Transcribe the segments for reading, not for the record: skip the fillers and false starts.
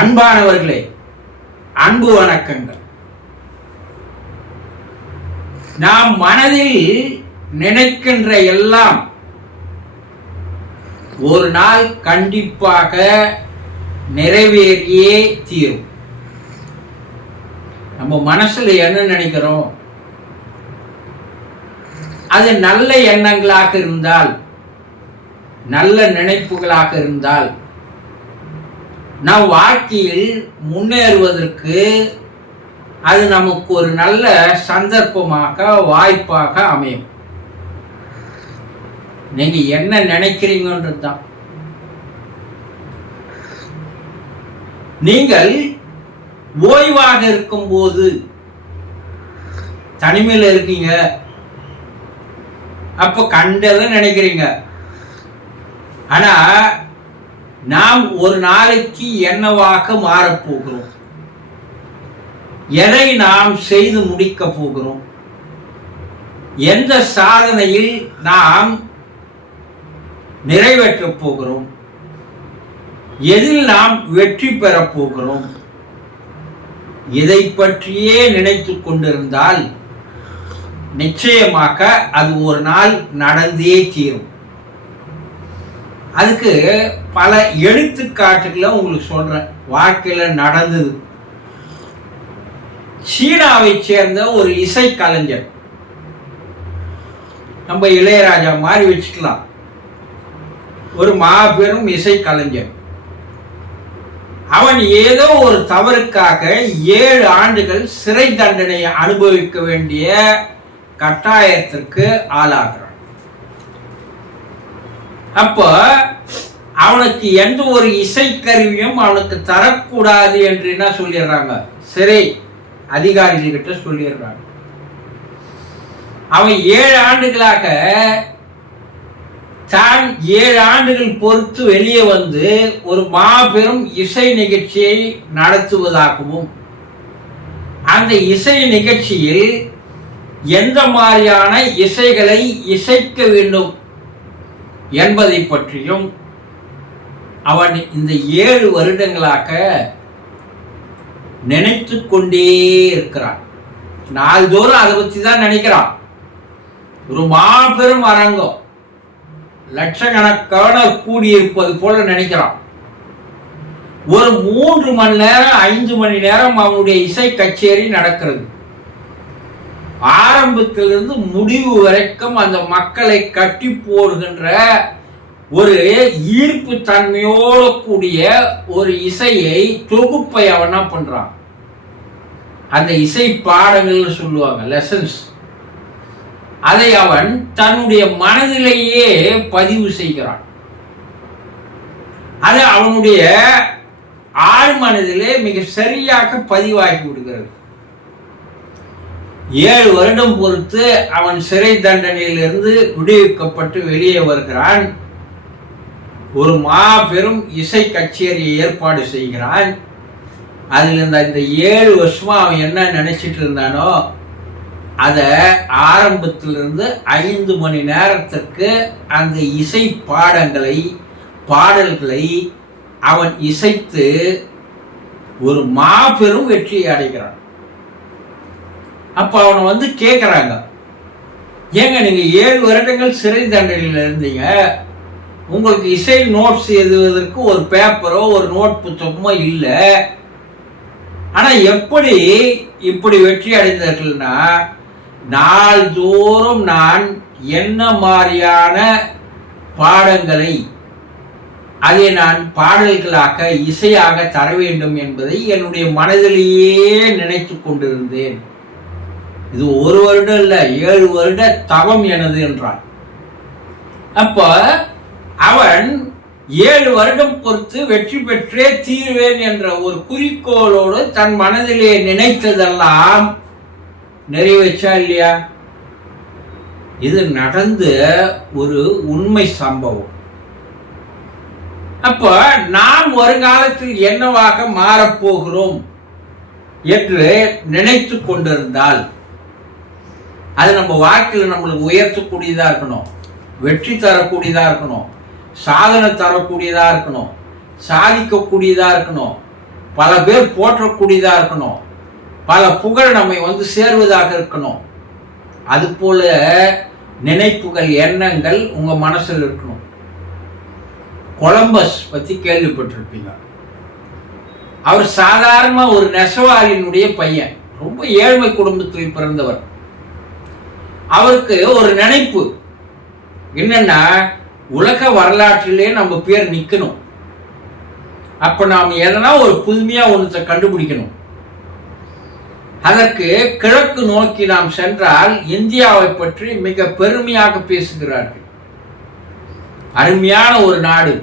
அன்பானவர்களே, அன்பு வணக்கங்கள். நாம் மனதில் நினைக்கின்ற எல்லாம் ஒரு நாள் கண்டிப்பாக நிறைவேறியே தீரும். நம்ம மனசுல என்ன நினைக்கிறோம், அது நல்ல எண்ணங்களாக இருந்தால், நல்ல நினைப்புகளாக இருந்தால், நம் வாழ்க்கையில் முன்னேறுவதற்கு அது நமக்கு ஒரு நல்ல சந்தர்ப்பமாக, வாய்ப்பாக அமையும். நீங்க என்ன நினைக்கிறீங்கன்றது தான். நீங்கள் ஓய்வாக இருக்கும்போது, தனிமையில் இருக்கீங்க, அப்ப கண்டதை நினைக்கிறீங்க. ஆனா நாம் ஒரு நாளைக்கு என்னவாக மாறப்போகிறோம், எதை நாம் செய்து முடிக்க போகிறோம், எந்த சாதனையில் நாம் நிறைவேற்றப் போகிறோம், எதில் நாம் வெற்றி பெறப் போகிறோம், இதை பற்றியே நினைத்து கொண்டிருந்தால் நிச்சயமாக அது ஒரு நாள் நடந்தே தீரும். அதுக்கு பல எடுத்துக்காட்டுகளை உங்களுக்கு சொல்றேன். வாழ்க்கையில நடந்தது. சீனாவை சேர்ந்த ஒரு இசை கலைஞர், நம்ம இளையராஜா மாதிரி வச்சுக்கலாம், ஒரு மாபெரும் இசை கலைஞர். அவன் ஏதோ ஒரு தவறுக்காக 7 ஆண்டுகள் சிறை தண்டனை அனுபவிக்க வேண்டிய கட்டாயத்திற்கு ஆளாகிறான். அப்ப அவனுக்கு எந்த ஒரு இசைக்கருவியும் அவனுக்கு தரக்கூடாது என்று என்ன சொல்லிடுறாங்க, சிறை அதிகாரிகள் கிட்ட சொல்லிடுறாங்க. அவன் 7 ஆண்டுகளாக தான் 7 ஆண்டுகள் பொறுத்து வெளியே வந்து ஒரு மாபெரும் இசை நிகழ்ச்சியை நடத்துவதாகவும், அந்த இசை நிகழ்ச்சியில் எந்த மாதிரியான இசைகளை இசைக்க வேண்டும் என்பதை பற்றியும் அவன் இந்த 7 வருடங்களாக நினைத்து கொண்டே இருக்கிறான். நாள்தோறும் அதை பற்றி தான் நினைக்கிறான். ஒரு மாபெரும் அரங்கம், லட்சக்கணக்கான கூடியிருப்பது போல நினைக்கிறான். ஒரு 3 மணி நேரம் 5 மணி நேரம் அவனுடைய இசை கச்சேரி நடக்கிறது. ஆரம்பத்திலிருந்து முடிவு வரைக்கும் அந்த மக்களை கட்டி போடுகின்ற ஒரு ஈர்ப்பு தன்மையோடு கூடிய ஒரு இசையை தொகுப்பை அவன் பண்றான். அந்த இசை பாடங்கள் சொல்லுவாங்க, லெசன்ஸ். அதை அவன் தன்னுடைய மனதிலேயே பதிவு செய்கிறான். அது அவனுடைய ஆழ் மனதிலே மிக சரியாக பதிவாகி விடுகிறது. 7 வருடம் பொறுத்து அவன் சிறை தண்டனையிலிருந்து விடுவிக்கப்பட்டு வெளியே வருகிறான். ஒரு மாபெரும் இசை கச்சேரியை ஏற்பாடு செய்கிறான். அதில் இந்த 7 வருஷமா அவன் என்ன நினைச்சிட்டு இருந்தானோ அதை ஆரம்பத்திலிருந்து 5 மணி நேரத்திற்கு அந்த இசை பாடல்களை அவன் இசைத்து ஒரு மாபெரும் வெற்றியை அடைகிறான். அப்ப அவனை வந்து கேட்கிறாங்க, ஏங்க நீங்க 7 வருடங்கள் சிறை தண்டனையில் இருந்தீங்க, உங்களுக்கு இசை நோட்ஸ் எழுதுவதற்கு ஒரு பேப்பரோ ஒரு நோட் புத்தகமோ இல்லை, ஆனா எப்படி இப்படி வெற்றி அடைந்தார்கள்னா, நாள்தோறும் நான் என்ன மாதிரியான பாடங்களை அதை நான் பாடல்களாக இசையாக தர வேண்டும் என்பதை என்னுடைய மனதிலேயே நினைத்து கொண்டிருந்தேன். இது 1 வருடம் இல்ல, 7 வருட தவம் எனது என்றான். அப்ப அவன் 7 வருடம் பொறுத்து வெற்றி பெற்றே தீர்வேன் என்ற ஒரு குறிக்கோளோடு தன் மனதிலே நினைத்ததெல்லாம் நிறைவேற்றா இல்லையா? இது நடந்த ஒரு உண்மை சம்பவம். அப்ப நாம் வருங்காலத்தில் என்னவாக மாறப்போகிறோம் என்று நினைத்து கொண்டிருந்தால் அது நம்ம வாழ்க்கையில் நம்மளுக்கு உயர்த்தக்கூடியதா இருக்கணும், வெற்றி தரக்கூடியதா இருக்கணும், சாதனை தரக்கூடியதா இருக்கணும், சாதிக்கக்கூடியதா இருக்கணும். பல பேர் போற்றக்கூடியதா இருக்கணும், பல புகழ் நம்மை வந்து சேர்வதாக இருக்கணும். அது போல நினைப்புகள், எண்ணங்கள் உங்க மனசில் இருக்கணும். கொலம்பஸ் பத்தி கேள்விப்பட்டிருப்பீங்க. அவர் சாதாரண ஒரு நெசவாளியினுடைய பையன், ரொம்ப ஏழ்மை குடும்பத்தில் பிறந்தவர். அவருக்கு ஒரு நினைப்பு என்னன்னா, உலக வரலாற்றிலே நம்ம பேர் நிக்கணும். அப்ப நாம் எதனா ஒரு புதுமையா ஒன்றத்தை கண்டுபிடிக்கணும். அதற்கு கிழக்கு நோக்கி நாம் சென்றால் இந்தியாவை பற்றி மிக பெருமையாக பேசுகிறார்கள். அருமையான ஒரு நாடு,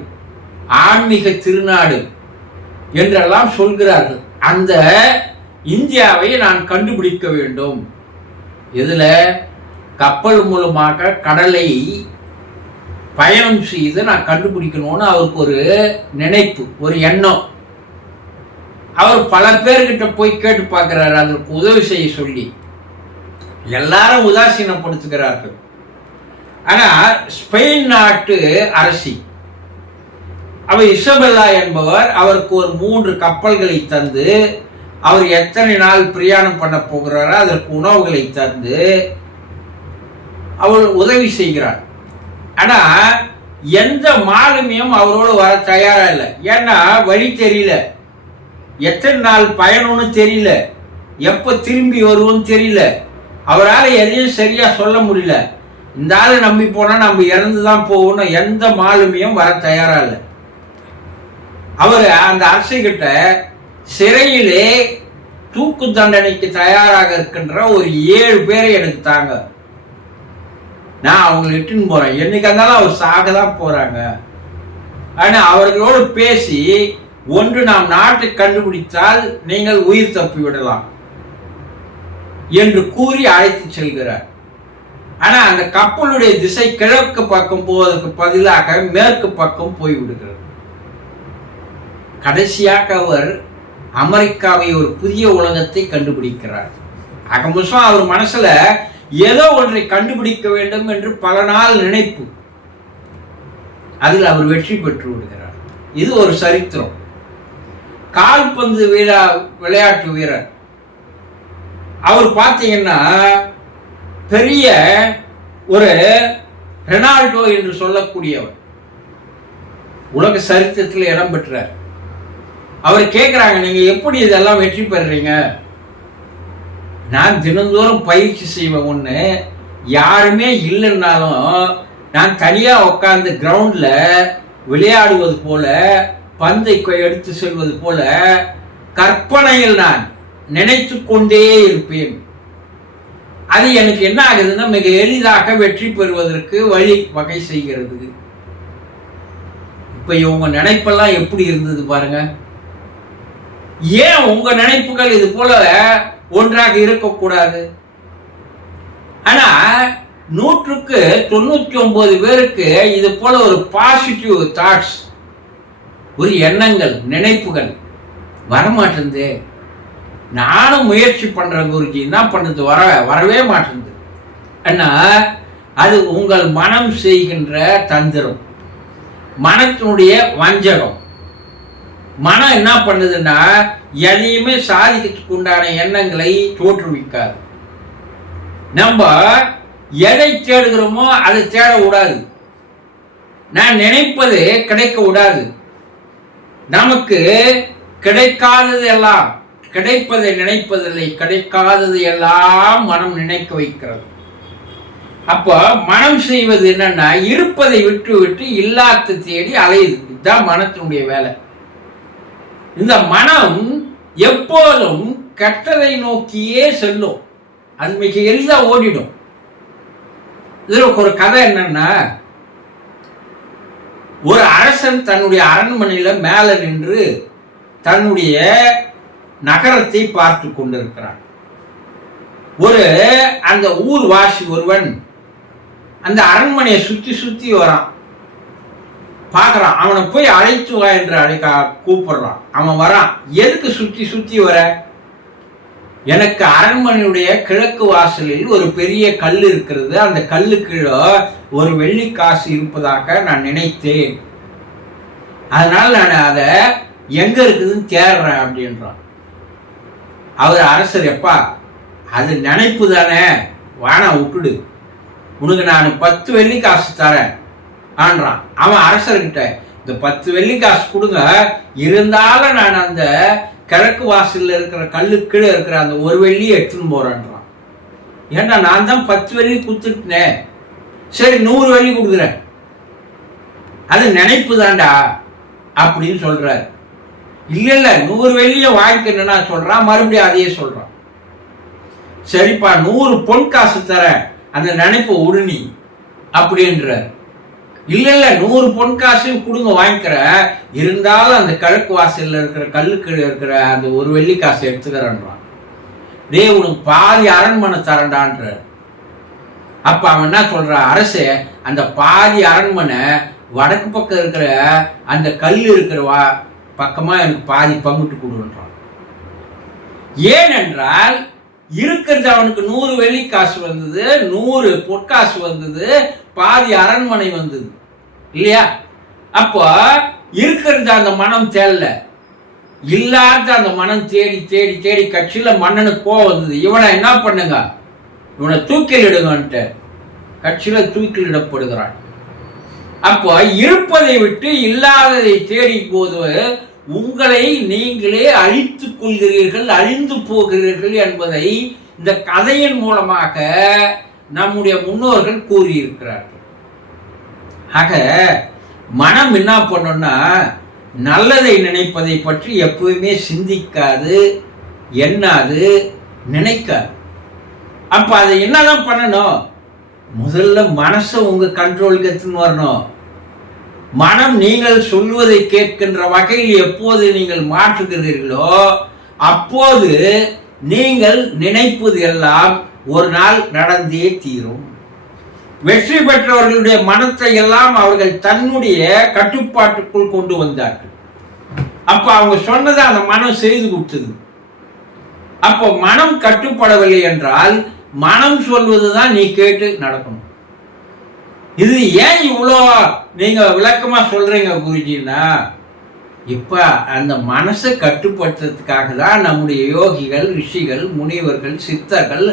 ஆன்மீக திருநாடு என்றெல்லாம் சொல்கிறார்கள். அந்த இந்தியாவை நான் கண்டுபிடிக்க வேண்டும். இதுல கப்பல் மூலமாக கடலை பயணம் செய்து நான் கண்டுபிடிக்கணும்னு அவருக்கு ஒரு நினைப்பு, ஒரு எண்ணம். அவர் பல பேர்கிட்ட போய் கேட்டு பார்க்கிறாரு, அதற்கு உதவி செய்ய சொல்லி. எல்லாரும் உதாசீனப்படுத்துகிறார்கள். ஆனா ஸ்பெயின் நாட்டு அரசி, அவர் இசபெல்லா என்பவர், அவருக்கு ஒரு 3 கப்பல்களை தந்து, அவர் எத்தனை நாள் பிரயாணம் பண்ண போகிறாரோ அதற்கு உணவுகளை தந்து அவர் உதவி செய்கிறார். ஆனா எந்த மாலுமியும் அவரோடு வர தயாரா இல்லை. ஏன்னா வழி தெரியல, எத்தனை நாள் பயணம்னு தெரியல, எப்ப திரும்பி வருவோம்னு தெரியல. அவரால் எதையும் சரியா சொல்ல முடியல. இந்த ஆளை நம்பி போனா நம்ம இறந்துதான் போகணும். எந்த மாலுமியும் வர தயாரா இல்லை. அவர் அந்த அரசுகிட்ட சிறையிலே தூக்கு தண்டனைக்கு தயாராக இருக்கின்ற ஒரு 7 பேரை எனக்கு தாங்க, நான் அவங்களை இட்டுன்னு போறேன். என்னைக்கு இருந்தாலும் அவர் சாக தான் போறாங்க. ஆனா அவர்களோடு பேசி, ஒன்று நாம் நாட்டை கண்டுபிடித்தால் நீங்கள் உயிர் தப்பி விடலாம் என்று கூறி அழைத்து செல்கிறார். ஆனா அந்த கப்பலுடைய திசை கிழக்கு பக்கம் போவதற்கு பதிலாக மேற்கு பக்கம் போய்விடுகிறது. கடைசியாக அவர் அமெரிக்காவை ஒரு புதிய உலகத்தை கண்டுபிடிக்கிறார். அகமுசம் அவர் மனசுல ஏதோ ஒன்றை கண்டுபிடிக்க வேண்டும் என்று பல நாள் நினைப்பு. அதில் அவர் வெற்றி பெற்று விடுகிறார். இது ஒரு சரித்திரம். கால்பந்து விளையாட்டு வீரர் அவர் பார்த்தீங்கன்னா பெரிய ஒரு ரெனால்டோ என்று சொல்லக்கூடியவர், உலக சரித்திரத்தில் இடம் பெற்றார். அவர் கேட்கிறாங்க, நீங்க எப்படி இதெல்லாம் வெற்றி பெறுறீங்க? நான் தினந்தோறும் பயிற்சி செய்வேன். ஒன்று, யாருமே இல்லைன்னாலும் நான் தனியா உட்கார்ந்து கிரவுண்ட்ல விளையாடுவது போல, பந்தை எடுத்து செல்வது போல கற்பனையில் நான் நினைத்து கொண்டே இருப்பேன். அது எனக்கு என்ன ஆகுதுன்னா மிக எளிதாக வெற்றி பெறுவதற்கு வகை செய்கிறது. இப்ப இவங்க நினைப்பெல்லாம் எப்படி இருந்தது பாருங்க. ஏன் உங்க நினைப்புகள் இது போல ஒன்றாக இருக்கக்கூடாது? ஆனா 100க்கு 99 பேருக்கு இது போல ஒரு பாசிட்டிவ் தாட்ஸ், ஒரு எண்ணங்கள், நினைப்புகள் வரமாட்டேங்குது. நானும் முயற்சி பண்றேன் குருஜி, என்ன பண்ணுது, வரவே மாட்டேங்குது. ஆனா அது உங்கள் மனம் செய்கின்ற தந்திரம், மனத்தினுடைய வஞ்சகம். மனம் என்ன பண்ணுதுன்னா எதையுமே சாதிக்கிறதுக்கு உண்டான எண்ணங்களை தோற்றுவிக்காது. நம்ம எதை தேடுகிறோமோ அதை தேட விடாது. நான் நினைப்பது கிடைக்க விடாது. நமக்கு கிடைக்காதது எல்லாம், கிடைப்பதை நினைப்பதில்லை, கிடைக்காதது எல்லாம் மனம் நினைக்க வைக்கிறது. அப்ப மனம் செய்வது என்னன்னா, இருப்பதை விட்டு விட்டு இல்லாத தேடி அலையுது. இதுதான் மனத்தினுடைய வேலை. இந்த மனம் எப்போதும் கெட்டதை நோக்கியே செல்லும். அது மிக எளிதா ஓடிடும். இதுல ஒரு கதை என்னன்னா, ஒரு அரசன் தன்னுடைய அரண்மனையில மேல நின்று தன்னுடைய நகரத்தை பார்த்து கொண்டிருக்கிறான். அந்த ஊர்வாசி ஒருவன் அந்த அரண்மனையை சுத்தி சுத்தி வரான், பார்க்கறான். அவனை போய் அழைத்து வா என்று கூப்பிடுறான். அவன் வரான். எதுக்கு சுத்தி சுத்தி வர? எனக்கு அரண்மனையுடைய கிழக்கு வாசலில் ஒரு பெரிய கல் இருக்கிறது, அந்த கல்லு கீழே ஒரு வெள்ளி காசு இருப்பதாக நான் நினைத்தேன். அதனால் நான் அதை எங்க இருக்குதுன்னு தேடுறேன் அப்படின்றான். அவர் அரசர், எப்பா அது நினைப்பு தானே, வானா விட்டுடு, உனக்கு நான் 10 வெள்ளி காசு தரேன் ஆன்றான். அவன் அரசர்கிட்ட இந்த 10 வெள்ளி காசு கொடுங்க, இருந்தாலும் நான் அந்த கிழக்கு வாசல்ல இருக்கிற கல்லுக்கீழே இருக்கிற அந்த 1 வெள்ளியை எடுத்துன்னு போறேன்றான். ஏன்னா நான் தான் 10 வெள்ளி கொடுத்துட்டேன், சரி 100 வெள்ளி கொடுக்குறேன், அது நினைப்பு தான்டா அப்படின்னு சொல்றாரு. இல்ல 100 வெள்ளிய வாங்கிக்கணும்னா சொல்றான், மறுபடியும் அதையே சொல்றான். சரிப்பா 100 பொன் காசு தரேன், அந்த நினைப்பை உடுனி அப்படின்றார். இல்ல 100 பொன் காசையும் கொடுங்க வாங்கிக்கிற, இருந்தாலும் அந்த கிழக்கு வாசல்ல இருக்கிற கல்லுக்கு இருக்கிற அந்த 1 வெள்ளி காசை எடுத்துக்கிறேன்றான். டே உனக்கு பாதி அரண்மனை தரண்டான்றார். அப்ப அவன் என்ன சொல்றான், அரசே அந்த பாதி அரண்மனை வடக்கு பக்கம் இருக்கிற அந்த கல் இருக்கிற பக்கமா எனக்கு பாதி பங்குட்டு கொடுன்றான். ஏனென்றால் இருக்கிறது அவனுக்கு 100 வெள்ளி காசு வந்தது, 100 பொற்காசு வந்தது, பாதி அரண்மனை வந்தது இல்லையா? அப்போ இருக்கிறது அந்த மனம் தேடல, இல்லாத அந்த மனம் தேடி தேடி தேடி கட்சியில மன்னனுக்கு கோவம் வந்தது. இவனை என்ன பண்ணுங்க, இவனை தூக்கிலிடுங்கன்ட்டு கட்சியில தூக்கிலிடப்படுகிறான். அப்போ இருப்பதை விட்டு இல்லாததை தேடி போது உங்களை நீங்களே அழித்துக் கொள்கிறீர்கள், அழிந்து போகிறீர்கள் என்பதை இந்த கதையின் மூலமாக நம்முடைய முன்னோர்கள் கூறியிருக்கிறார்கள். ஆக மனம் என்ன பண்ணும்னா, நல்லதை நினைப்பதை பற்றி எப்பவுமே சிந்திக்காது, எண்ணாது, நினைக்காது. அப்ப அதை என்னதான் பண்ணணும், முதல்ல மனசை உங்க கண்ட்ரோலுக்கு எடுத்துன்னு வரணும். மனம் நீங்கள் சொல்வதை கேட்கின்ற வகையில் எப்போது நீங்கள் மாற்றுகிறீர்களோ அப்போது நீங்கள் நினைப்பது எல்லாம் ஒரு நாள் நடந்தே தீரும். வெற்றி பெற்றவர்களுடைய மனத்தை எல்லாம் அவர்கள் தன்னுடைய கட்டுப்பாட்டுக்குள் கொண்டு வந்தார்கள். அப்ப அவங்க சொன்னதை அந்த மனம் செய்து கொடுத்தது. அப்போ மனம் கட்டுப்படவில்லை என்றால் மனம் சொல்வதுதான் நீ கேட்டு நடக்கணும். இது ஏன் இவ்வளோ நீங்க விளக்கமா சொல்றீங்க குருஜின்னா, இப்ப அந்த மனசை கட்டுப்படுத்துறதுக்காக தான் நம்முடைய யோகிகள், ரிஷிகள், முனிவர்கள், சித்தர்கள்,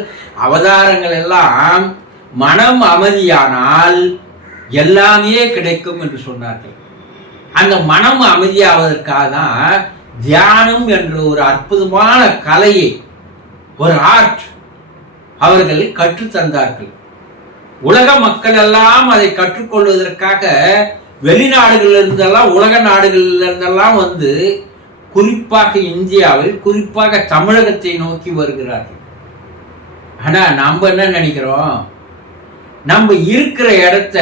அவதாரங்கள் எல்லாம் மனம் அமைதியானால் எல்லாமே கிடைக்கும் என்று சொன்னார்கள். அந்த மனம் அமைதியாவதற்காக தான் தியானம் என்ற ஒரு அற்புதமான கலையை, ஒரு ஆர்ட் அவர்கள் கற்றுத்தந்தார்கள். உலக மக்கள் எல்லாம் அதை கற்றுக்கொள்வதற்காக வெளிநாடுகளில் இருந்தெல்லாம், உலக நாடுகளில் இருந்தெல்லாம் வந்து குறிப்பாக இந்தியாவில், குறிப்பாக தமிழகத்தை நோக்கி வருகிறார்கள். ஆனா நம்ம என்ன நினைக்கிறோம், நம்ம இருக்கிற இடத்த,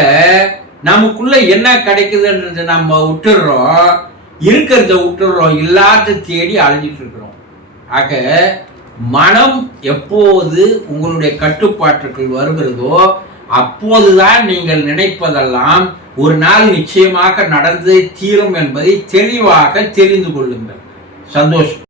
நமக்குள்ள என்ன கிடைக்குதுன்றது நம்ம விட்டுடுறோம், இருக்கிறத விட்டுடுறோம், இல்லாத தேடி அழிஞ்சிட்டு இருக்கிறோம். ஆக மனம் எப்போது உங்களுடைய கட்டுப்பாட்டுக்குள் வருகிறதோ அப்போதுதான் நீங்கள் நினைப்பதெல்லாம் ஒரு நாள் நிச்சயமாக நடந்து தீரும் என்பதை தெளிவாக தெரிந்து கொள்ளுங்கள். சந்தோஷம்.